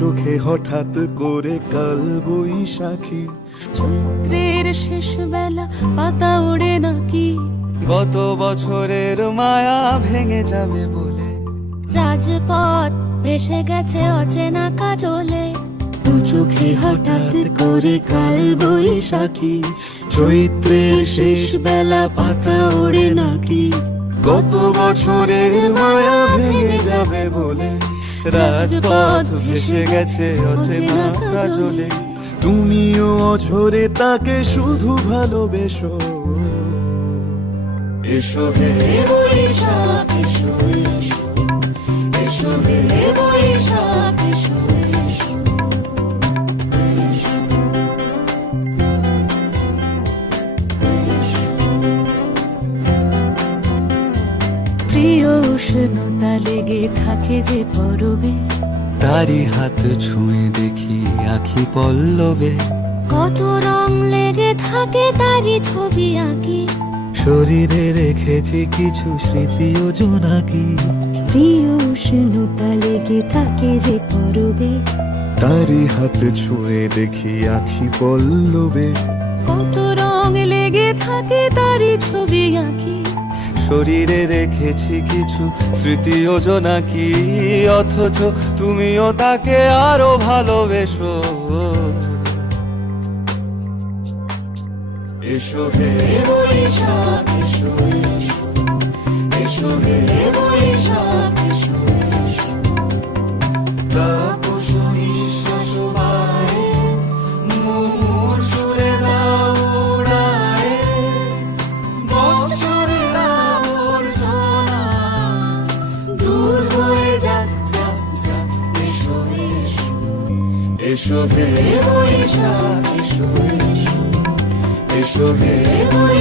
চোখে হঠাৎ করে কাল বৈশাখী, চৈত্রের শেষ বেলা পাতা ওড়ে নাকি, গত বছরের মায়া ভেঙে যাবে বলে, রাজপথ ভেসে গেছে অচেনা কাজলে, দু চোখে হঠাৎ করে কাল বৈশাখী, চৈত্রের শেষ বেলা পাতা ওড়ে নাকি, গত বছরের মায়া ভেঙে যাবে বলে, রাজপথ ভেসে গেছে অচেনা কাজলে, তুমিও অঝরে তাকে শুধু ভালোবেসো। এসো হে বৈশাখ এসো এসো, এসো হে বৈশাখ এসো এসো। প্রিয় উষ্ণতা লেগে থাকে যে পরবে, তারি হাত ছুঁয়ে দেখি আখি পল্লবে, কত রং লেগে থাকে তারই ছবি আঁকি, শরীরে রেখেছি কিছু স্মৃতি ও জোনাকি, প্রিয় উষ্ণতা লেগে থাকে যে পরবে, তারি হাত ছুঁয়ে দেখি আখি পল্লবে, কত রং লেগে থাকে তারই ছবি আঁকি, শরীরে রেখেছি কিছু স্মৃতি ও জোনাকি, অথচ তুমিও তাকে আরো ভালোবেসো। এসো হে বৈশাখ এসো এসো, এসো হে বৈশাখ এসো এসো। তাপস নিঃশ্বাস বায়ে, মুমুর সুরে দাও উড়ায়ে, বৎসরের আবর্জনা দূর হয়ে যাক যাক যাক। এসো এসো, এসো হে বৈশাখ এসো এসো, এসো হে বৈশাখ।